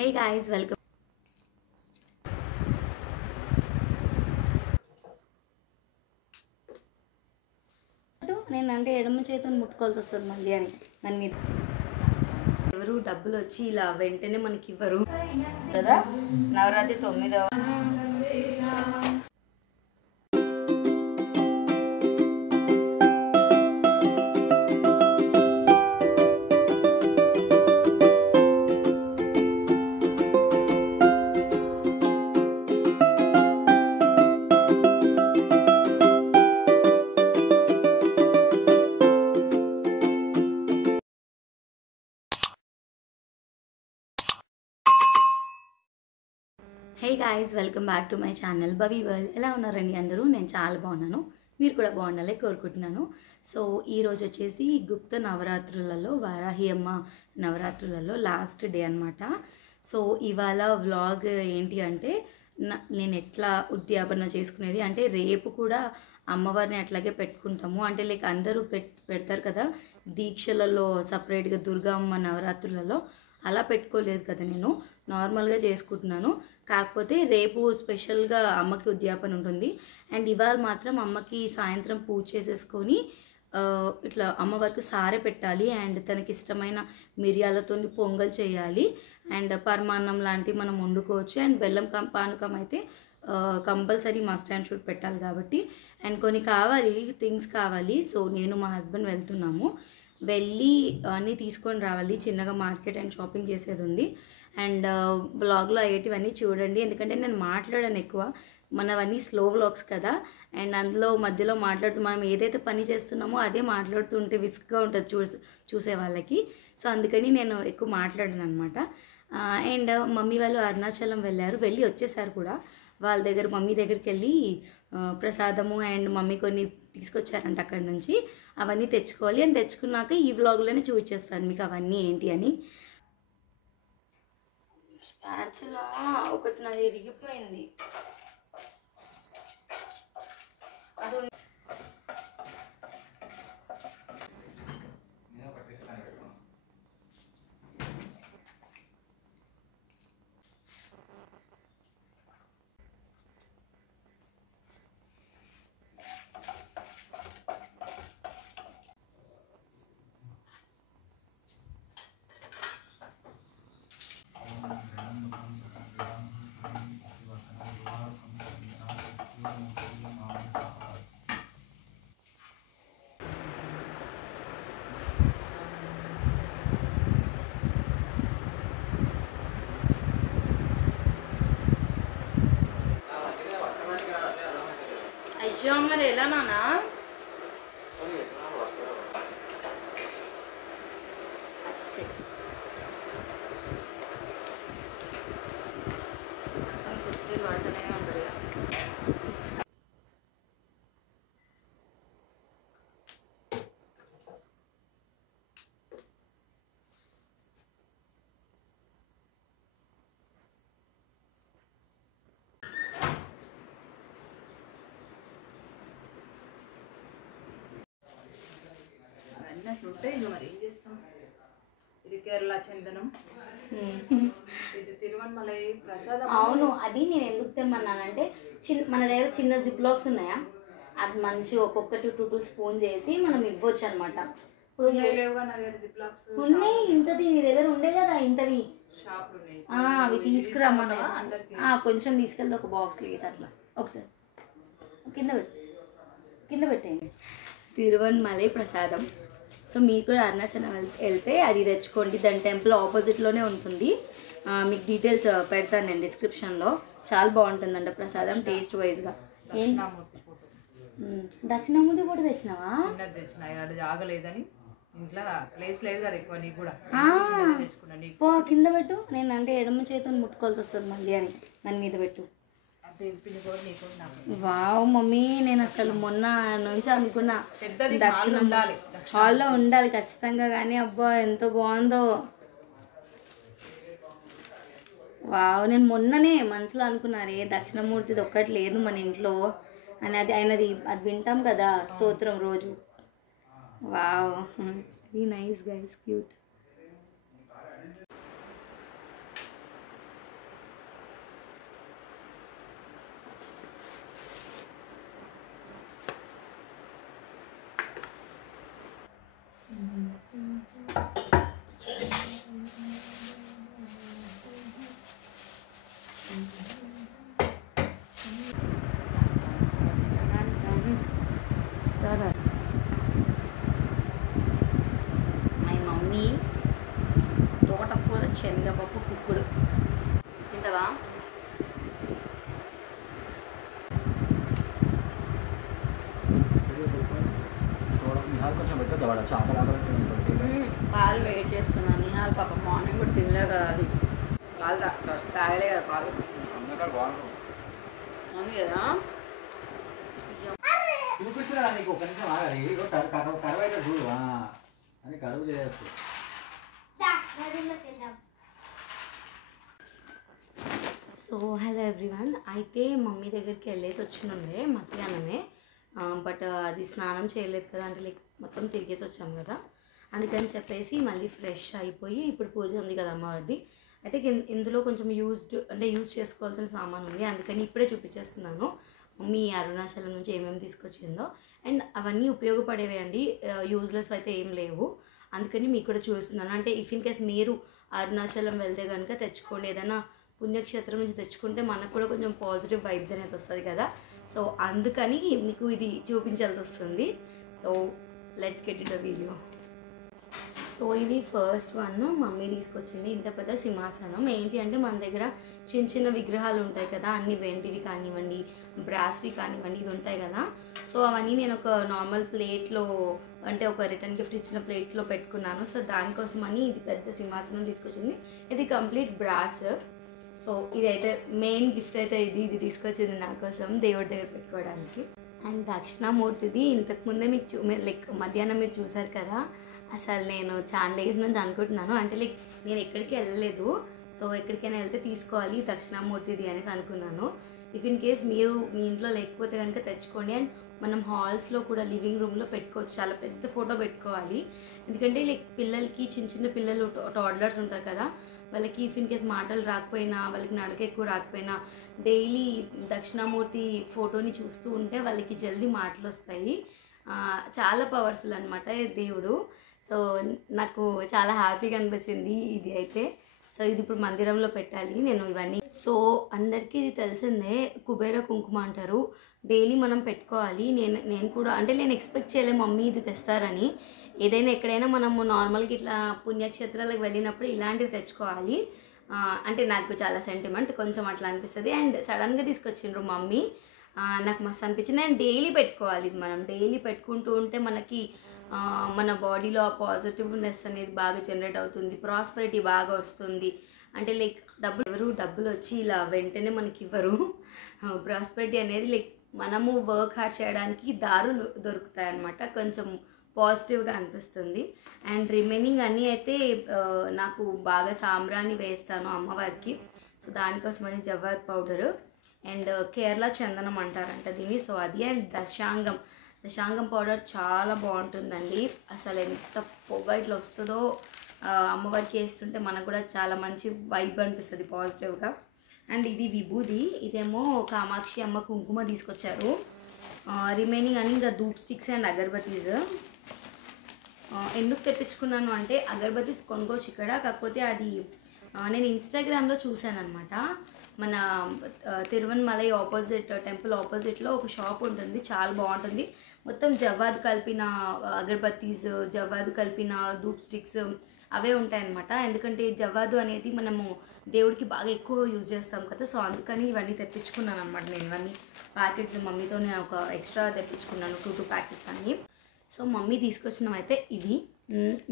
Hey guys, welcome. నేనంటే ఎడమ చేతిని ముట్టుకోవాల్సి వస్తుంది మళ్ళీ అని దాని మీద ఎవరు డబ్బులు వచ్చి ఇలా వెంటనే మనకి ఇవ్వరు కదా. నవరాత్రి 9వ hey guys, welcome back to my channel బబీ వరల్డ్. ఎలా ఉన్నారండి అందరూ? నేను చాలా బాగున్నాను, మీరు కూడా బాగుండాలి కోరుకుంటున్నాను. సో ఈరోజు వచ్చేసి గుప్త నవరాత్రులలో వారాహి అమ్మ నవరాత్రులలో లాస్ట్ డే అనమాట. సో ఇవాళ వ్లాగ్ ఏంటి అంటే నేను ఎట్లా ఉద్యాపన చేసుకునేది అంటే రేపు కూడా అమ్మవారిని అట్లాగే పెట్టుకుంటాము. అంటే లైక్ అందరూ పెడతారు కదా దీక్షలలో సపరేట్గా దుర్గా అమ్మ నవరాత్రులలో, అలా పెట్టుకోలేదు కదా, నేను నార్మల్గా చేసుకుంటున్నాను. కాకపోతే రేపు స్పెషల్గా అమ్మకి ఉద్యాపన ఉంటుంది. అండ్ ఇవాళ మాత్రం అమ్మకి సాయంత్రం పూజ చేసేసుకొని ఇట్లా అమ్మవారికి సారె పెట్టాలి. అండ్ తనకి ఇష్టమైన మిరియాలతో పొంగల్ చేయాలి. అండ్ పరమాన్నం లాంటివి మనం వండుకోవచ్చు. అండ్ బెల్లం పానకం అయితే కంపల్సరీ మస్ట్ అండ్ షుడ్ పెట్టాలి కాబట్టి. అండ్ కొన్ని థింగ్స్ కావాలి. సో నేను మా హస్బెండ్ వెళ్తున్నాము, వెళ్ళి అన్నీ తీసుకొని రావాలి. చిన్నగా మార్కెట్ అండ్ షాపింగ్ చేసేది ఉంది. అండ్ వ్లాగ్లో అయ్యేటివన్నీ చూడండి, ఎందుకంటే నేను మాట్లాడాను ఎక్కువ, మనవన్నీ స్లో వ్లాగ్స్ కదా. అండ్ అందులో మధ్యలో మాట్లాడుతూ మనం ఏదైతే పని చేస్తున్నామో అదే మాట్లాడుతుంటే విసుగ్గా ఉంటుంది చూసే వాళ్ళకి. సో అందుకని నేను ఎక్కువ మాట్లాడాను అనమాట. అండ్ మమ్మీ వాళ్ళు అరుణాచలం వెళ్ళి వచ్చేసారు కూడా. వాళ్ళ దగ్గర మమ్మీ దగ్గరికి వెళ్ళి ప్రసాదము అండ్ మమ్మీ కొన్ని తీసుకొచ్చారంట అక్కడి నుంచి. అవన్నీ తెచ్చుకోవాలి. అని తెచ్చుకున్నాక ఈ వ్లాగ్లోనే చూపించేస్తాను మీకు అవన్నీ ఏంటి అని. స్పాచులా ఒకటి నాది ఇరిగిపోయింది. అది అయ్యో మరి ఎలా నానా? కుస్తీలు వాడుతూనే ఉంటుంది. ఉంటాయి మరి ఏం చేస్తాం. ఇది కేరళ చందనం, ఇది తిరువణమలై ప్రసాదం. అవును, అది నేను ఎందుకు తెమ్మన్నానంటే మన దగ్గర చిన్న జిప్ లాక్స్ ఉన్నాయా, అది మంచి ఒక్కొక్కటి 2 స్పూన్ చేసి మనం ఇవ్వచ్చు అనమాట. ఉన్నాయి, ఇంతది నీ దగ్గర ఉండే కదా ఇంతవి, అవి తీసుకురమ్మను. కొంచెం తీసుకెళ్తే ఒక బాక్స్ వేసి అట్లా ఒకసారి కింద పెట్టేయండి. తిరువణమలై ప్రసాదం. సో మీరు కూడా అరుణాచలం వెళ్తే అది తెచ్చుకోండి. దాని టెంపుల్ ఆపోజిట్లోనే ఉంటుంది. మీకు డీటెయిల్స్ పెడతాను నేను డిస్క్రిప్షన్లో. చాలా బాగుంటుందంట ప్రసాదం టేస్ట్ వైజ్గా. దక్షిణామూర్తి కూడా తెచ్చినావా? ఆగలేదని ఇంట్లో ప్లేస్ లేదు కదా ఎక్కువ, నీకు కూడా కింద పెట్టు. నేను అంటే ఎడమ చేతిని ముట్టుకోవాల్సి వస్తుంది మళ్ళీ అని దాని మీద పెట్టు. వావ్ మమ్మీ, నేను అసలు మొన్న నుంచి అనుకున్నా దక్షిణం హాల్లో ఉండాలి ఖచ్చితంగా, కానీ అబ్బా ఎంతో బాగుందో. వావ్, నేను మొన్ననే మనసులో అనుకున్నారే దక్షిణమూర్తిది ఒక్కటి లేదు మన ఇంట్లో అని. అది వింటాం కదా స్తోత్రం రోజు. Wow, very nice guys, cute. My mummy తోటకూర శనగపప్పు కుక్కుడు తింటావా? పాలు వెయిట్ చేస్తున్నాను. నిహాల్ పాప మార్నింగ్ కూడా తినలే కదా, అది పాలు తాగలే కదా, పాలు ఉంది కదా. చూపిస్తున్నా నీకు ఒక నిమిషం ఆగాలి. కరువు అయితే చూడు అని కరువు చేయొచ్చు. సో హలో ఎవ్రీవన్, అయితే మమ్మీ దగ్గరికి వెళ్ళేసి వచ్చినుండే మధ్యాహ్నమే, బట్ అది స్నానం చేయలేదు కదా, అంటే లైక్ మొత్తం తిరిగేసి వచ్చాం కదా, అందుకని చెప్పేసి మళ్ళీ ఫ్రెష్ అయిపోయి ఇప్పుడు పూజ ఉంది కదా అమ్మవారిది. అయితే ఇందులో కొంచెం యూజ్ చేసుకోవాల్సిన సామాన్ ఉంది, అందుకని ఇప్పుడే చూపించేస్తున్నాను మమ్మీ అరుణాచలం నుంచి ఏమేమి తీసుకొచ్చిందో. అండ్ అవన్నీ ఉపయోగపడేవి అండి, యూజ్లెస్ అయితే ఏం లేవు, అందుకని మీకు కూడా చూస్తున్నాను. అంటే ఇఫ్ ఇన్ కేస్ మీరు అరుణాచలం వెళ్తే కనుక తెచ్చుకోండి, ఏదైనా పుణ్యక్షేత్రం నుంచి తెచ్చుకుంటే మనకు కూడా కొంచెం పాజిటివ్ వైబ్స్ అనేది వస్తుంది కదా, సో అందుకని మీకు ఇది చూపించాల్సి వస్తుంది. So let's get it the video. So ఇది ఫస్ట్ వన్ మమ్మీ తీసుకొచ్చింది, ఇంత పెద్ద సింహాసనం. ఏంటి అంటే మన దగ్గర చిన్న చిన్న విగ్రహాలు ఉంటాయి కదా, అన్ని వెండివి కానివ్వండి, బ్రాస్వి కానివ్వండి, ఇవి ఉంటాయి కదా. సో అవన్నీ నేను ఒక నార్మల్ ప్లేట్లో, అంటే ఒక రిటర్న్ గిఫ్ట్ ఇచ్చిన ప్లేట్లో పెట్టుకున్నాను. సో దానికోసమని ఇది పెద్ద సింహాసనం తీసుకొచ్చింది. ఇది కంప్లీట్ బ్రాస్. సో ఇదైతే మెయిన్ గిఫ్ట్ అయితే ఇది తీసుకొచ్చింది నా కోసం దేవుడి దగ్గర పెట్టుకోవడానికి. అండ్ దక్షిణామూర్తిది ఇంతకుముందే మీకు లైక్ మధ్యాహ్నం మీరు చూసారు కదా, అసలు నేను చాలా డేస్ నుంచి అనుకుంటున్నాను, అంటే లైక్ నేను ఎక్కడికి వెళ్ళలేదు, సో ఎక్కడికైనా వెళ్తే తీసుకోవాలి దక్షిణామూర్తిది అనేసి అనుకున్నాను. ఇఫ్ ఇన్ కేస్ మీరు మీ ఇంట్లో లేకపోతే కనుక తెచ్చుకోండి. అండ్ మనం హాల్స్లో కూడా లివింగ్ రూమ్లో పెట్టుకోవచ్చు, చాలా పెద్ద ఫోటో పెట్టుకోవాలి, ఎందుకంటే లైక్ పిల్లలకి చిన్న పిల్లలు టాడ్లర్స్ ఉంటారు కదా, వాళ్ళకి ఇఫ్ ఇన్ కేస్ మాటలు రాకపోయినా, వాళ్ళకి నడక ఎక్కువ రాకపోయినా, డైలీ దక్షిణామూర్తి ఫోటోని చూస్తూ ఉంటే వాళ్ళకి జల్దీ మాటలు వస్తాయి. చాలా పవర్ఫుల్ అనమాట దేవుడు. సో నాకు చాలా హ్యాపీగా అనిపించింది ఇది అయితే. సో ఇది ఇప్పుడు మందిరంలో పెట్టాలి నేను ఇవన్నీ. సో అందరికీ ఇది తెలిసిందే, కుబేర కుంకుమ అంటారు, డైలీ మనం పెట్టుకోవాలి. నేను కూడా అంటే నేను ఎక్స్పెక్ట్ చేయలే మమ్మీ ఇది తెస్తారని. ఏదైనా ఎక్కడైనా మనము నార్మల్గా ఇట్లా పుణ్యక్షేత్రాలకు వెళ్ళినప్పుడు ఇలాంటివి తెచ్చుకోవాలి, అంటే నాకు చాలా సెంటిమెంట్ కొంచెం అట్లా అనిపిస్తుంది. అండ్ సడన్గా తీసుకొచ్చిండ్రు మమ్మీ, నాకు మస్తు అనిపించింది. అండ్ డైలీ పెట్టుకోవాలి, ఇది మనం డైలీ పెట్టుకుంటూ ఉంటే మనకి మన బాడీలో ఆ పాజిటివ్నెస్ అనేది బాగా జనరేట్ అవుతుంది, ప్రాస్పరిటీ బాగా వస్తుంది. అంటే లైక్ డబ్బులు వచ్చి ఇలా వెంటనే మనకి ఇవ్వరు, ప్రాస్పరిటీ అనేది లైక్ మనము వర్క్ హార్డ్ చేయడానికి దారులు దొరుకుతాయి అన్నమాట, కొంచెం పాజిటివ్గా అనిపిస్తుంది. అండ్ రిమైనింగ్ అన్నీ అయితే నాకు బాగా సాంబ్రాణి వేస్తాను అమ్మవారికి, సో దానికోసమని జవ్వాద్ పౌడరు అండ్ కేరళ చందనం అంటారంట దీన్ని, సో అది. అండ్ దశాంగం పౌడర్ చాలా బాగుంటుందండి, అసలు ఎంత పొగ ఇట్లా వస్తుందో అమ్మవారికి వేస్తుంటే మనకు కూడా చాలా మంచి వైబ్ అనిపిస్తుంది పాజిటివ్గా. అండ్ ఇది విభూది, ఇదేమో కామాక్షి అమ్మ కుంకుమ తీసుకొచ్చారు. రిమైనింగ్ అని ఇంకా ధూప్ స్టిక్స్ అండ్ అగర్బతీస్. ఎందుకు తెప్పించుకున్నాను అంటే అగర్బతీస్ కొనుక్కోవచ్చు ఇక్కడ, కాకపోతే అది నేను ఇన్స్టాగ్రామ్లో చూశాను అనమాట. మన తిరువన్మలై ఆపోజిట్ టెంపుల్ ఆపోజిట్లో ఒక షాప్ ఉంటుంది, చాలా బాగుంటుంది. మొత్తం జవ్వాద్ కలిపిన అగర్బత్తీస్, జవ్వాద్ కలిపిన ధూప్ స్టిక్స్ అవే ఉంటాయన్నమాట. ఎందుకంటే జవ్వాదు అనేది మనము దేవుడికి బాగా ఎక్కువ యూజ్ చేస్తాం కదా, సో అందుకని ఇవన్నీ తెప్పించుకున్నాను అనమాట. నేను ఇవన్నీ ప్యాకెట్స్ మమ్మీతో నేను ఒక ఎక్స్ట్రా తెప్పించుకున్నాను, 2 ప్యాకెట్స్ అన్నీ. సో మమ్మీ తీసుకొచ్చినవి అయితే ఇవి.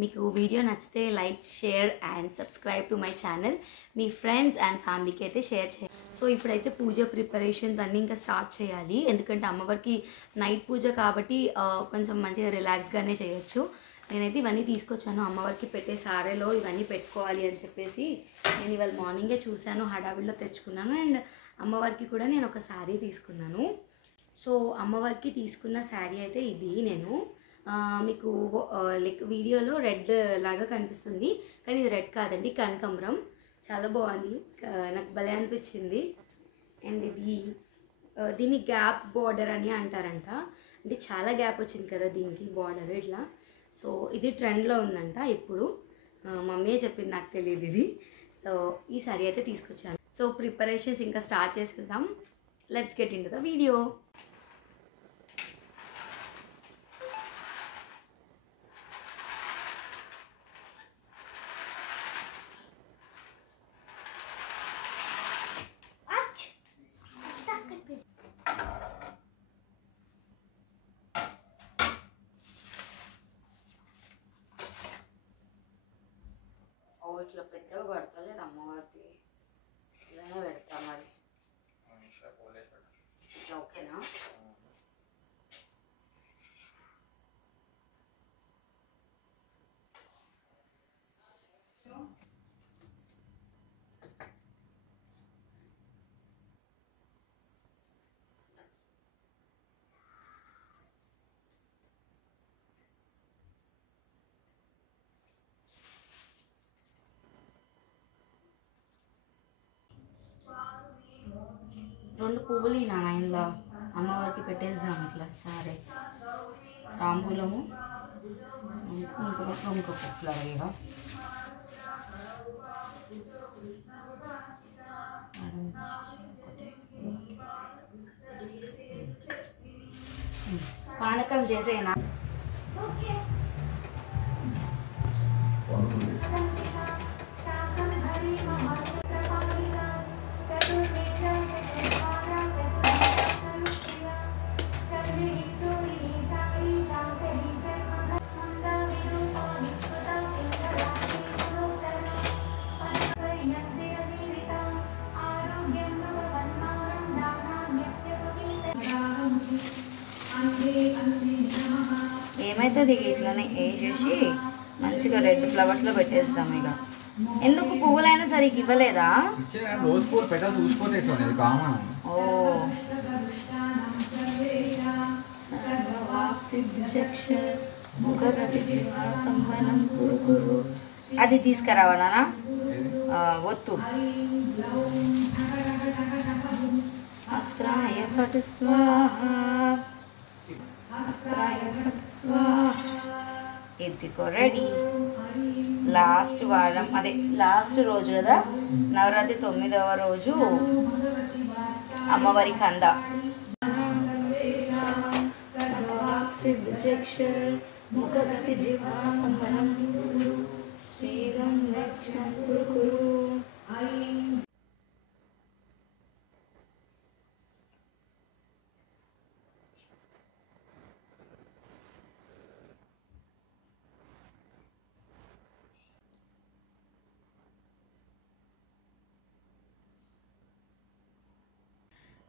మీకు వీడియో నచ్చితే like, share and subscribe to my channel. మీ ఫ్రెండ్స్ అండ్ ఫ్యామిలీకి అయితే షేర్ చేయండి. సో ఇప్పుడైతే పూజ ప్రిపరేషన్స్ అన్నీ ఇంకా స్టార్ట్ చేయాలి, ఎందుకంటే అమ్మవారికి నైట్ పూజ కాబట్టి కొంచెం మంచిగా రిలాక్స్గానే చేయొచ్చు. నేనైతే ఇవన్నీ తీసుకొచ్చాను, అమ్మవారికి పెట్టే సారేలో ఇవన్నీ పెట్టుకోవాలి అని చెప్పేసి నేను ఇవాళ మార్నింగే చూశాను, హడావిడిలో తెచ్చుకున్నాను. అండ్ అమ్మవారికి కూడా నేను ఒక శారీ తీసుకున్నాను. సో అమ్మవారికి తీసుకున్న శారీ అయితే ఇది. నేను మీకు లైక్ వీడియోలో రెడ్ లాగా కనిపిస్తుంది, కానీ ఇది రెడ్ కాదండి, కనకాంబరం. చాలా బాగుంది, నాకు భలే అనిపించింది. అండ్ దీన్ని గ్యాప్ బార్డర్ అని అంటారంట, అంటే చాలా గ్యాప్ వచ్చింది కదా దీనికి బార్డర్ ఇట్లా. సో ఇది ట్రెండ్లో ఉందంట ఇప్పుడు, మమ్మీ చెప్పింది, నాకు తెలియదు ఇది. సో ఈ సారీ అయితే తీసుకొచ్చాను. సో ప్రిపరేషన్స్ ఇంకా స్టార్ట్ చేసేద్దాం. Let's get in to the video. ఇట్లా పెద్దగా పడతలేదు అమ్మవారిది, ఇలానే పెడతా మరి. ఇట్లా ఓకేనా? రెండు పువ్వులు ఈ నాయనలో అమ్మవారికి పెట్టేద్దాం. ఇట్లా సరే తాంబూలము ఇంకొక ఫ్లవర్ ఇక పానకం చేసేనా? ఏమైతుంది ఇట్లానే వేసేసి మంచిగా రెడ్ ఫ్లవర్స్లో పెట్టేస్తాం. ఇక ఎందుకు పువ్వులైనా సరిగ్గా ఇవ్వలేదా? రోజు పూలు పెట్టాలి చూసిపోతే కామన్. ఓ అది తీసుకురావాలా? ఒత్తు అస్త్రాయ ఫట్ స్వాహ అస్త్రాయ ఫట్ స్వాహ. ఇదిగో రెడీ. లాస్ట్ వారం అదే లాస్ట్ రోజు కదా, నవరాత్రి 9వ రోజు అమ్మవారి కంద.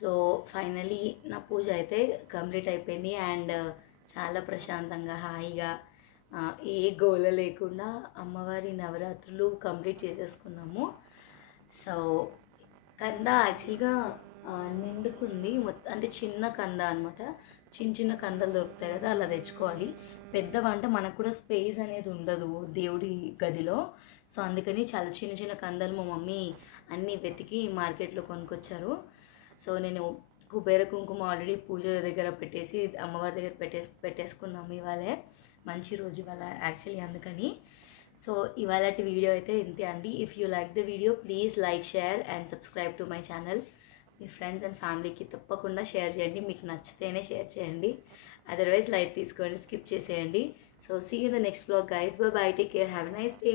సో ఫైనలీ నా పూజ అయితే కంప్లీట్ అయిపోయింది. అండ్ చాలా ప్రశాంతంగా హాయిగా ఏ గోల లేకుండా అమ్మవారి నవరాత్రులు కంప్లీట్ చేసేసుకున్నాము. సో కంద యాక్చువల్గా నిండుకుంది మొత్తం, అంటే చిన్న కంద అనమాట. చిన్న చిన్న కందలు దొరుకుతాయి కదా, అలా తెచ్చుకోవాలి. పెద్ద వంట మనకు కూడా స్పేస్ అనేది ఉండదు దేవుడి గదిలో. సో అందుకని చాలా చిన్న చిన్న కందలు మా మమ్మీ అన్నీ వెతికి మార్కెట్లో కొనుక్కొచ్చారు. సో నేను కుబేర కుంకుమ ఆల్రెడీ పూజ దగ్గర పెట్టేసి అమ్మవారి దగ్గర పెట్టేసుకున్నాము. ఇవాళే మంచి రోజు ఇవాళ యాక్చువల్లీ, అందుకని. సో ఇవాళ వీడియో అయితే ఇంతే అండి. If you like the video please like, share and subscribe to my channel. మీ ఫ్రెండ్స్ అండ్ ఫ్యామిలీకి తప్పకుండా షేర్ చేయండి. మీకు నచ్చితేనే షేర్ చేయండి, అదర్వైజ్ లైట్ తీసుకోండి, స్కిప్ చేసేయండి. So see you in the next vlog guys. Bye bye, take care, have a nice day.